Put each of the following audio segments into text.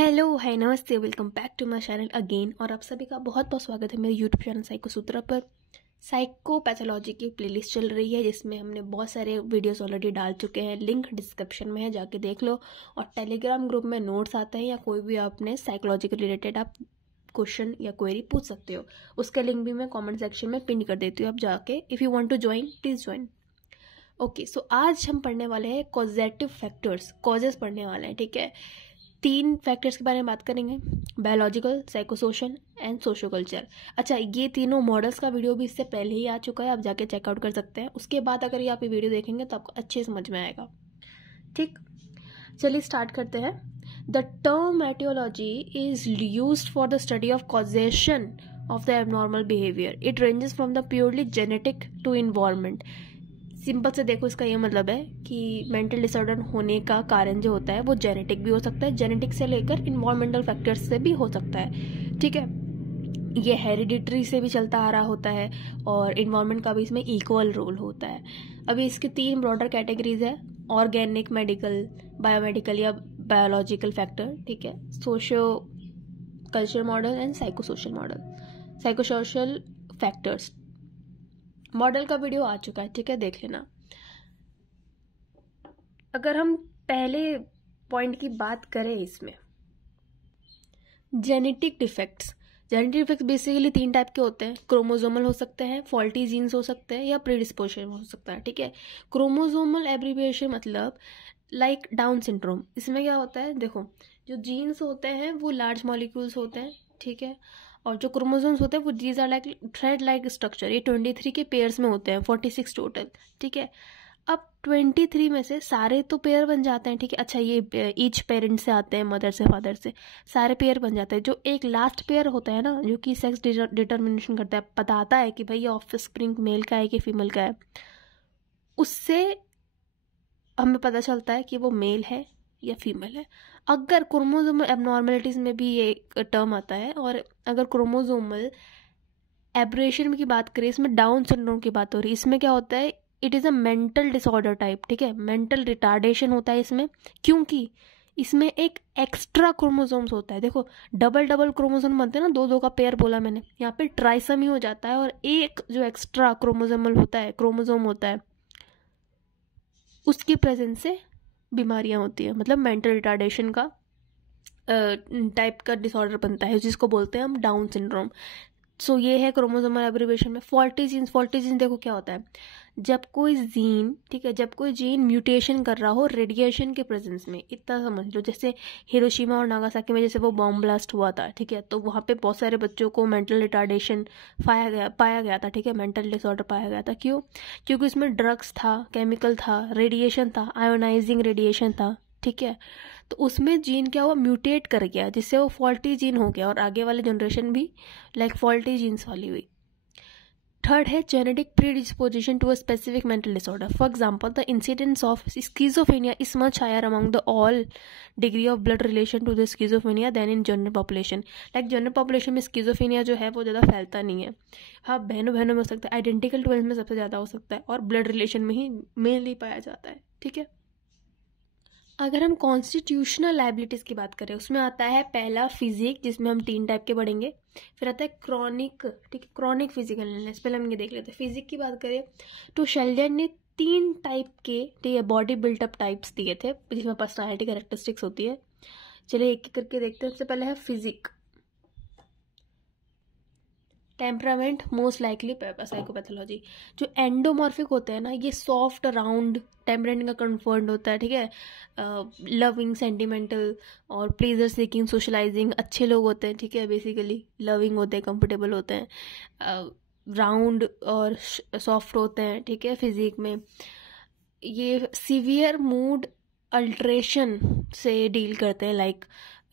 Hello hi नमस्ते, welcome back to my channel again. और आप सभी का बहुत बहुत स्वागत है मेरे यूट्यूब चैनल साइको सूत्रा पर। साइकोपैथोलॉजी की प्लेलिस्ट चल रही है जिसमें हमने बहुत सारे वीडियोस ऑलरेडी डाल चुके हैं। लिंक डिस्क्रिप्शन में है, जाके देख लो। और टेलीग्राम ग्रुप में नोट्स आते हैं या कोई भी आपने साइकोलॉजी के रिलेटेड आप क्वेश्चन या क्वेरी पूछ सकते हो, उसका लिंक भी मैं कॉमेंट सेक्शन में पिन कर देती हूँ। आप जाके if you want to join please join. Okay, so आज हम पढ़ने वाले हैं कॉजेटिव फैक्टर्स, कॉजेस पढ़ने वाले हैं। ठीक है, 3 फैक्टर्स के बारे में बात करेंगे, biological, psychosocial and socio culture. अच्छा, ये तीनों मॉडल्स का वीडियो भी इससे पहले ही आ चुका है, आप जाके चेकआउट कर सकते हैं। उसके बाद अगर ये आप ये वीडियो देखेंगे तो आपको अच्छे समझ में आएगा। ठीक, चलिए स्टार्ट करते हैं। The term etiology is used for the study of causation of the abnormal behaviour. It ranges from the purely genetic to environment. Simple से देखो, इसका ये मतलब है कि मेंटल डिसऑर्डर होने का कारण जो होता है वो जेनेटिक भी हो सकता है, जेनेटिक से लेकर इन्वायरमेंटल फैक्टर्स से भी हो सकता है। ठीक है, ये हेरिडिटरी से भी चलता आ रहा होता है और इन्वायरमेंट का भी इसमें इक्वल रोल होता है। अभी इसके 3 ब्रॉडर कैटेगरीज है, ऑर्गेनिक, मेडिकल, बायोमेडिकल या बायोलॉजिकल फैक्टर। ठीक है, socio culture model and psychosocial model, psychosocial factors. Model का वीडियो आ चुका है, ठीक है, देख लेना। अगर हम पहले पॉइंट की बात करें, इसमें genetic defects. Genetic defects basically 3 type के होते हैं। क्रोमोजोमल हो सकते हैं, फॉल्टी जीन्स हो सकते हैं या प्रीडिस्पोजिशन हो सकता है। ठीक है, क्रोमोजोमल एब्रीविएशन मतलब लाइक डाउन सिंड्रोम। इसमें क्या होता है, देखो, जो जीन्स होते हैं वो लार्ज मॉलिक्यूल्स होते हैं। ठीक है, और जो क्रोमोसोम्स होते हैं वो these are like thread like structure. ये 23 के पेयर्स में होते हैं, 46 टोटल। ठीक है, अब 23 में से सारे तो पेयर बन जाते हैं। ठीक है, अच्छा, ये ईच पेरेंट से आते हैं, मदर से, फादर से, सारे पेयर बन जाते हैं। जो एक लास्ट पेयर होता है ना, जो कि सेक्स डिटर्मिनेशन करता है, बताता है कि भाई ये ऑफस्प्रिंग मेल का है कि फीमेल का है, उससे हमें पता चलता है कि वो मेल है या फीमेल है। अगर क्रोमोसोमल एबनॉर्मेलिटीज में भी ये टर्म आता है, और अगर क्रोमोसोमल एब्रेशन की बात करें, इसमें डाउन सिंड्रोम की बात हो रही है। इसमें क्या होता है, it is a mental disorder type. ठीक है, मेंटल रिटार्डेशन होता है इसमें, क्योंकि इसमें एक एक्स्ट्रा क्रोमोसोम्स होता है। देखो, डबल डबल क्रोमोसोम बनते हैं ना, 2-2 का पेयर बोला मैंने, यहाँ पे ट्राइसमी हो जाता है। और एक जो एक्स्ट्रा क्रोमोसोमल होता है, क्रोमोसोम होता है, उसकी प्रेजेंस से बीमारियां होती है। मतलब मेंटल रिटार्डेशन का टाइप का डिसऑर्डर बनता है, जिसको बोलते हैं हम डाउन सिंड्रोम। सो ये है क्रोमोसोमल एब्रिविएशन में। फॉल्टी जीन्स देखो क्या होता है, जब कोई जीन, ठीक है, जब कोई जीन म्यूटेशन कर रहा हो रेडिएशन के प्रेजेंस में, इतना समझ लो। जैसे हिरोशिमा और नागासाकी में जैसे वो बॉम्ब ब्लास्ट हुआ था, ठीक है, तो वहाँ पे बहुत सारे बच्चों को मेंटल रिटार्डेशन पाया गया था। ठीक है, मेंटल डिसऑर्डर पाया गया था। क्यों? क्योंकि उसमें ड्रग्स था, केमिकल था, रेडिएशन था, आयोनाइजिंग रेडिएशन था। ठीक है, तो उसमें जीन क्या हुआ, म्यूटेट कर गया, जिससे वो फॉल्टी जीन हो गया, और आगे वाले जनरेशन भी लाइक फॉल्टी जीन्स वाली हुई। थर्ड है genetic predisposition to a specific mental disorder. For example, the incidence of schizophrenia is much higher among the all degree of blood relation to the schizophrenia than in general population. Like general population में schizophrenia जो है वो ज़्यादा फैलता नहीं है। हाँ, बहनों में हो सकता है, आइडेंटिकल ट्विन्स में सबसे ज़्यादा हो सकता है, और ब्लड रिलेशन में ही मेनली पाया जाता है। ठीक है, अगर हम कॉन्स्टिट्यूशनल लाइबिलिटीज़ की बात करें, उसमें आता है पहला फिजिक, जिसमें हम 3 टाइप के पढ़ेंगे। फिर आता है क्रॉनिक, ठीक है, क्रॉनिक फिजिकल इलनेस। पहले हम ये देख लेते हैं। फिजिक की बात करें तो शेल्डन ने 3 टाइप के, ठीक है, बॉडी बिल्टअप टाइप्स दिए थे, जिसमें पर्सनालिटी कैरेक्टरिस्टिक्स होती है। चलिए एक एक करके देखते हैं। सबसे पहले है physique, temperament, most likely psychopathology. जो एंडोमॉर्फिक होते हैं ना, ये सॉफ्ट, राउंड, टेम्परेंट का कन्फर्ड होता है। ठीक है, लविंग, सेंटिमेंटल और प्लेजर सीकिंग, सोशलाइजिंग, अच्छे लोग होते हैं। ठीक है, बेसिकली लविंग होते हैं, कंफर्टेबल होते हैं, राउंड और सॉफ्ट होते हैं। ठीक है, फिजिक में ये सीवियर मूड अल्ट्रेशन से डील करते हैं, लाइक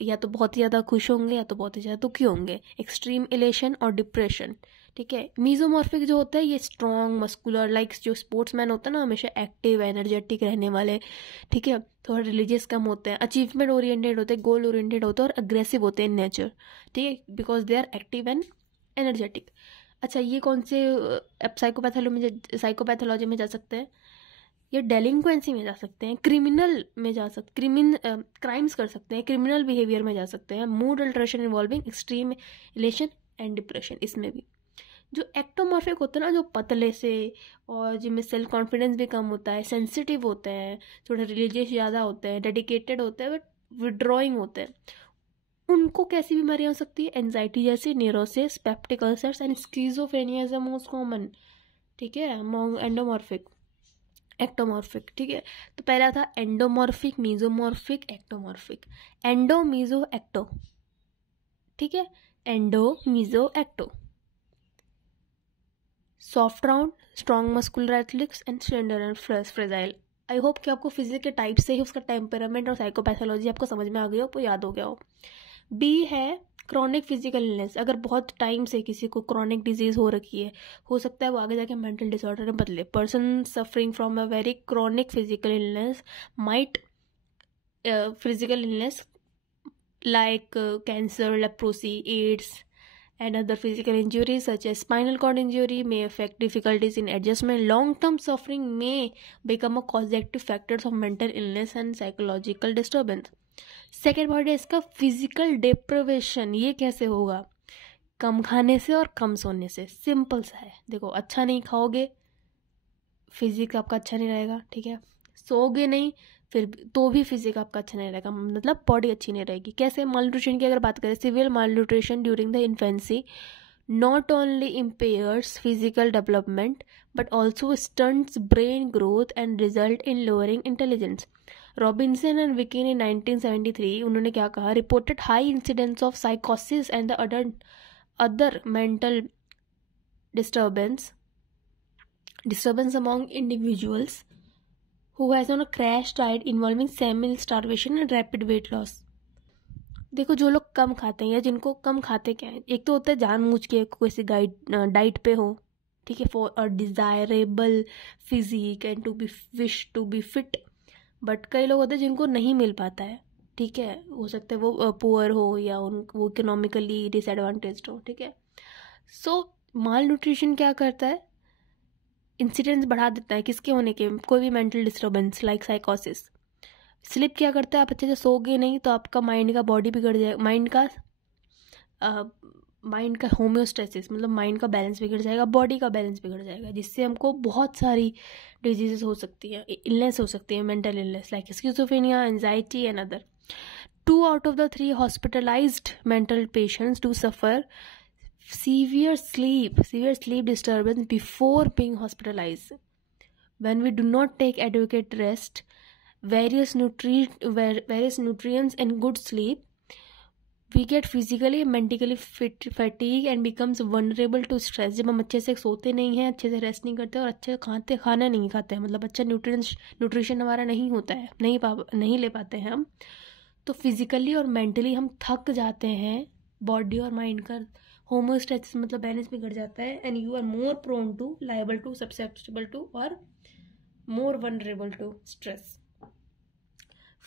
या तो बहुत ही ज़्यादा खुश होंगे या तो बहुत ही ज़्यादा दुखी होंगे, एक्सट्रीम इलेशन और डिप्रेशन। ठीक है, मीजोमॉर्फिक जो होता है ये स्ट्रॉन्ग, मस्कुलर, लाइक जो स्पोर्ट्समैन होता है ना, हमेशा एक्टिव, एनर्जेटिक रहने वाले। ठीक है, थोड़ा रिलीजियस कम होते हैं, अचीवमेंट ओरिएंटेड होते हैं, गोल ओरिएंटेड होते हैं, और अग्रेसिव होते हैं इन नेचर। ठीक है, because they are active and energetic. अच्छा, ये कौन से साइकोपैथोलॉजी में जा सकते हैं? ये डेलिंक्वेंसी में जा सकते हैं, क्रिमिनल में जा सकते, क्राइम्स कर सकते हैं, क्रिमिनल बिहेवियर में जा सकते हैं, mood alteration involving extreme elation and depression, इसमें भी। जो एक्टोमॉर्फिक होता है ना, जो पतले से और जिनमें सेल्फ कॉन्फिडेंस भी कम होता है, सेंसिटिव होते हैं, थोड़े रिलीजियस ज़्यादा होते हैं, डेडिकेटेड होते हैं, बट विड्रॉइंग होते हैं, उनको कैसी बीमारियां हो सकती है? एंजाइटी जैसी, neurosis, peptic ulcers and schizophrenia is the most common. ठीक है, अमॉन्ग एंडोमॉर्फिक, एक्टोमॉर्फिक। ठीक है, तो पहला था endomorphic, mesomorphic, ectomorphic. Endo, meso, ecto. ठीक है, endo, meso, ecto. Soft round, strong muscular athletics and slender and fragile. I hope कि आपको फिजिक्स के टाइप से ही उसका टेम्परामेंट और साइकोपैथोलॉजी आपको समझ में आ गई हो, आपको याद हो गया हो। बी है क्रॉनिक फिजिकल इलनेस। अगर बहुत टाइम से किसी को क्रॉनिक डिजीज हो रखी है, हो सकता है वो आगे जाके मेंटल डिसऑर्डर में बदले। Person suffering from a very chronic physical illness might physical illness like cancer, leprosy, AIDS, and other physical injuries such as spinal cord injury may affect difficulties in adjustment. Long-term suffering may become a causative factors of mental illness and psychological disturbance. Second point है इसका physical deprivation. ये कैसे होगा? कम खाने से और कम सोने से। सिंपल सा है, देखो, अच्छा नहीं खाओगे, फिजिक आपका अच्छा नहीं रहेगा। ठीक है, सोओगे नहीं फिर तो भी फिजिक आपका अच्छा नहीं रहेगा, मतलब बॉडी अच्छी नहीं रहेगी। कैसे? माल न्यूट्रिशन की अगर बात करें, severe mall nutrition during the infancy not only impairs physical development but also stunts brain growth and result in lowering intelligence. Robinson and Wikin in 1973 उन्होंने क्या कहा? रिपोर्टेड हाई इंसिडेंस ऑफ साइकोसिस and the other mental disturbance among individuals who has on a crash diet involving semi-starvation and rapid weight loss. देखो, जो लोग कम खाते हैं या जिनको कम खाते क्या है, एक तो होता है जानबूझ के कोई सी डाइट पे हो, ठीक है, for a desirable physique and to be wish to be fit. But कई लोग होते हैं जिनको नहीं मिल पाता है। ठीक है, हो सकता है वो पुअर हो या वो इकोनॉमिकली डिसएडवांटेज्ड हो। ठीक है, सो माल न्यूट्रिशन क्या करता है? इंसिडेंस बढ़ा देता है किसके होने के? कोई भी मेंटल डिस्टर्बेंस लाइक साइकोसिस। स्लिप क्या करता है? आप अच्छे से सोगे नहीं तो आपका माइंड का बॉडी बिगड़ जाएगा, माइंड का होम्योस्टेसिस, मतलब माइंड का बैलेंस बिगड़ जाएगा, बॉडी का बैलेंस बिगड़ जाएगा, जिससे हमको बहुत सारी डिजीजेस हो सकती है, इलनेस हो सकती है, mental illness like schizophrenia, anxiety and other. 2 out of the 3 hospitalized mental patients do suffer severe sleep disturbance before being hospitalized. When we do not take adequate rest, various nutrients and good sleep, we get physically and mentally fatigue and becomes vulnerable to stress. जब हम अच्छे से सोते नहीं हैं, अच्छे से rest नहीं करते और अच्छे खाना नहीं खाते हैं, मतलब अच्छा न्यूट्रिशन हमारा नहीं होता है, नहीं ले पाते हैं हम, तो फिजिकली और मेंटली हम थक जाते हैं, बॉडी और माइंड का होमोस्टेसिस मतलब बैलेंस बिगड़ जाता है, and you are more prone to, liable to, susceptible to और more vulnerable to stress.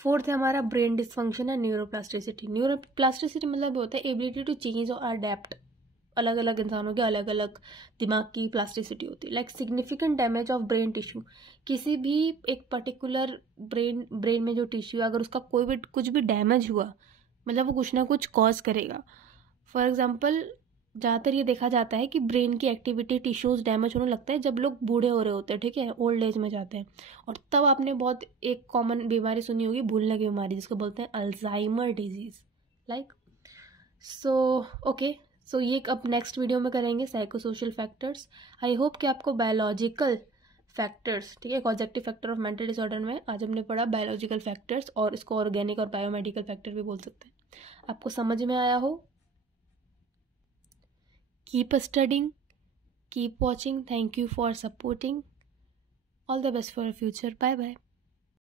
Fourth है हमारा ब्रेन डिसफंक्शन है न्यूरोप्लास्टिसिटी। न्यूरोप्लास्टिसिटी मतलब होता है एबिलिटी टू चेंज और अडेप्ट। अलग अलग इंसानों के अलग अलग दिमाग की प्लास्टिसिटी होती है। Like significant damage of brain tissue, किसी भी एक पर्टिकुलर ब्रेन में जो टिश्यू अगर उसका कोई भी कुछ भी डैमेज हुआ, मतलब वो कुछ ना कुछ कॉज करेगा। फॉर एग्जाम्पल, ज़्यादातर ये देखा जाता है कि ब्रेन की एक्टिविटी टिश्यूज डैमेज होने लगता है जब लोग बूढ़े हो रहे होते हैं, ठीक है, ओल्ड एज में जाते हैं। और तब आपने बहुत एक कॉमन बीमारी सुनी होगी, भूलने की बीमारी, जिसको बोलते हैं Alzheimer disease. Like so okay, so ये अब नेक्स्ट वीडियो में करेंगे साइकोसोशल फैक्टर्स। आई होप कि आपको बायोलॉजिकल फैक्टर्स, ठीक है, कॉजेक्टिव फैक्टर ऑफ मेंटल डिसऑर्डर में आज हमने पढ़ा बायोलॉजिकल फैक्टर्स, और इसको ऑर्गेनिक और बायोमेडिकल फैक्टर भी बोल सकते हैं। आपको समझ में आया हो? Keep studying, keep watching. Thank you for supporting. All the best for your future. Bye bye.